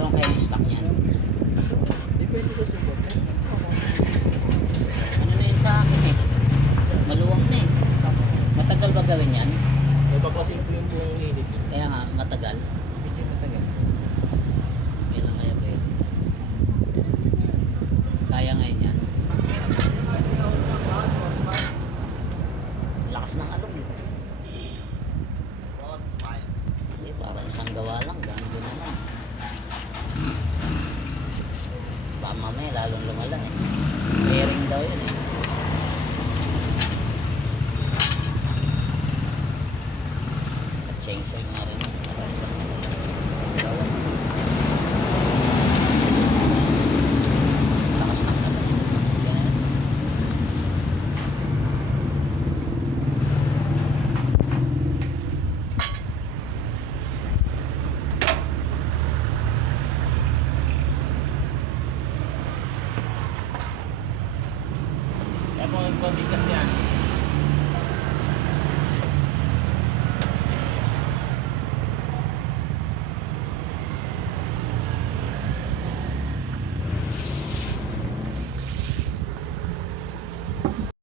meron kayo stock niyan. Depende sa support. Ano na yun sa akin eh. Maluwang na eh. Matagal ba gawin yan? May pagkasimple yung buong init. Kaya nga, matagal. Medyo matagal. Kailan kaya ba yun? Kaya ngayon yan. Lakas ng alog. Hindi, parang isang gawa lang. Ganun din naman. Baka mamaya lalong lumalang eh. Bearing daw yun eh. Chainsaw nga rin. Para isang gawa. Lakas ng alog. Ganun. Kaya kung nagpabigas yan,